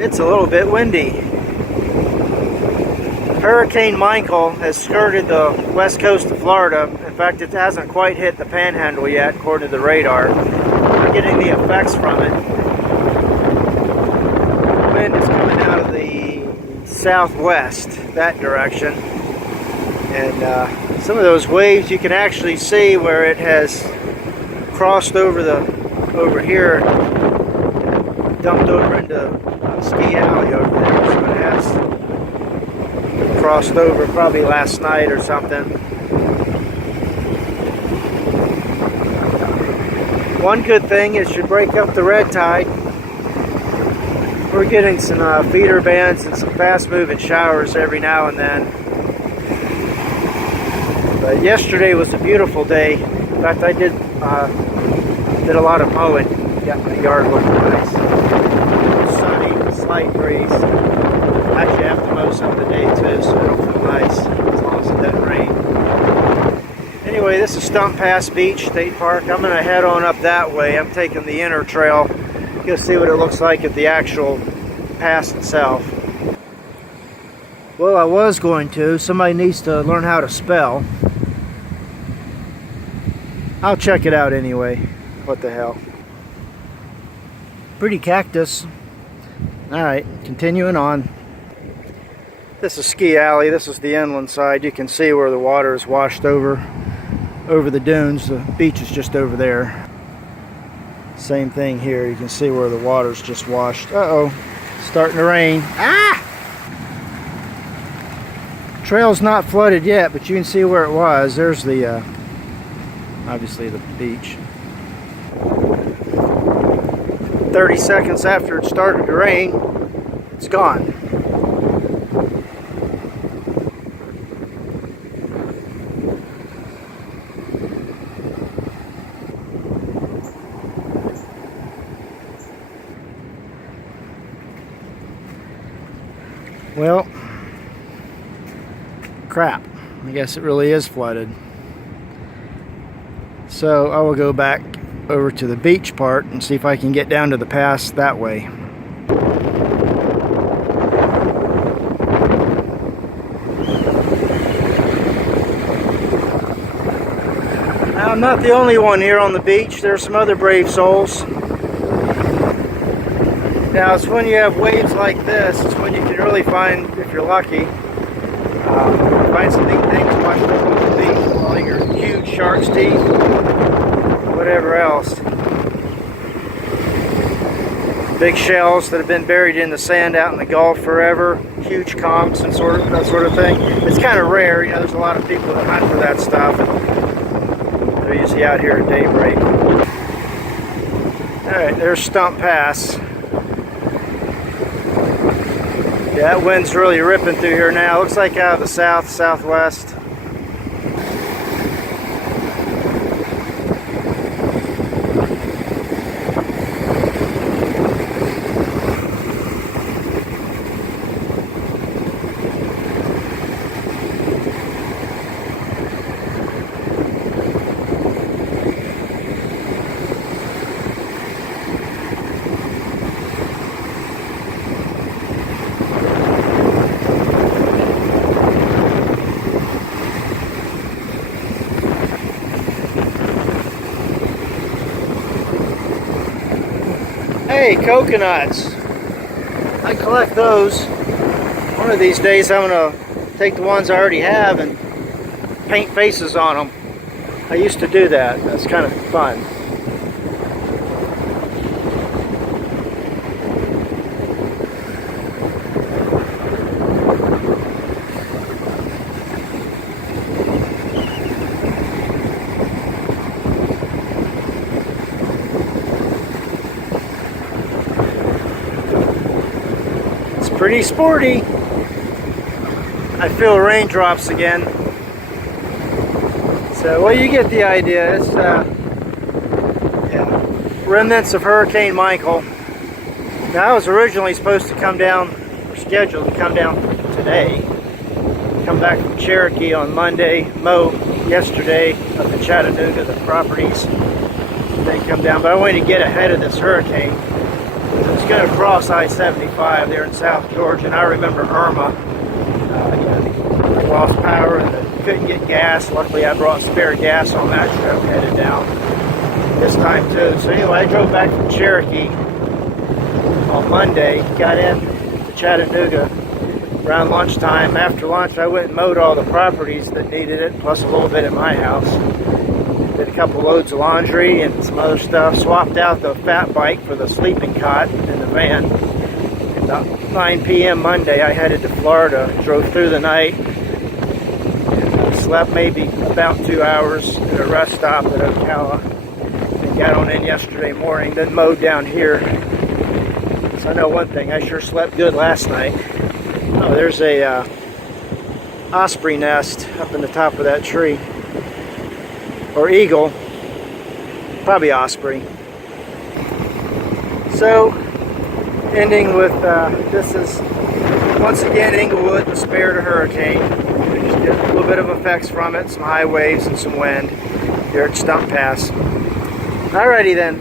It's a little bit windy. Hurricane Michael has skirted the west coast of Florida. In fact, it hasn't quite hit the panhandle yet, according to the radar. We're getting the effects from it. The wind is coming out of the southwest, that direction. And some of those waves you can actually see where it has crossed over here, dumped over into Ski Alley over there. So it has crossed over probably last night or something. One good thing is should break up the red tide. We're getting some feeder bands and some fast moving showers every now and then. But yesterday was a beautiful day. In fact, I did a lot of mowing. Got my yard looking nice. Sunny, slight breeze. Actually, I have to mow some of the day too, so it'll feel nice as long as it doesn't rain. Anyway, this is Stump Pass Beach State Park. I'm going to head on up that way. I'm taking the inner trail. Go see what it looks like at the actual pass itself. Well, I was going to. Somebody needs to learn how to spell. I'll check it out anyway. What the hell. Pretty cactus. Alright, continuing on. This is Ski Alley. This is the inland side. You can see where the water is washed over the dunes. The beach is just over there. Same thing here. You can see where the water's just washed. Uh-oh. Starting to rain. Ah! Trail's not flooded yet, but you can see where it was. There's the, obviously the beach. 30 seconds after it started to rain, it's gone. Well, crap. I guess it really is flooded. So I will go back over to the beach part and see if I can get down to the pass that way. Now, I'm not the only one here on the beach. There's some other brave souls. Now, it's when you have waves like this, it's when you can really find, if you're lucky, find some neat things washed up on the beach with all your huge shark's teeth, whatever else. Big shells that have been buried in the sand out in the Gulf forever, huge conchs and that sort of thing. It's kind of rare, you know, there's a lot of people that hunt for that stuff. And they're usually out here at daybreak. Alright, there's Stump Pass. Yeah, that wind's really ripping through here now. Looks like out of the southwest. Hey, coconuts. I collect those. One of these days I'm going to take the ones I already have and paint faces on them. I used to do that. That's kind of fun. Pretty sporty. I feel raindrops again. So, well, you get the idea. It's remnants of Hurricane Michael. Now, I was originally supposed to come down, or scheduled to come down today. Come back from Cherokee on Monday, mow yesterday up in Chattanooga, the properties. Then come down, but I wanted to get ahead of this hurricane. was going to cross I-75 there in South Georgia, and I remember Irma. I lost power and couldn't get gas. Luckily, I brought spare gas on that trip, headed down this time too. So anyway, I drove back from Cherokee on Monday, got in to Chattanooga around lunchtime. After lunch, I went and mowed all the properties that needed it, plus a little bit at my house. Did a couple loads of laundry and some other stuff. Swapped out the fat bike for the sleeping cot in the van. And about 9 p.m. Monday, I headed to Florida. Drove through the night. And slept maybe about 2 hours at a rest stop at Ocala. And got on in yesterday morning. Then mowed down here. So I know one thing. I sure slept good last night. Oh, there's a osprey nest up in the top of that tree. Or eagle, probably osprey. So, ending with, this is, once again, Englewood was spared a hurricane. We just get a little bit of effects from it, some high waves and some wind here at Stump Pass. Alrighty then.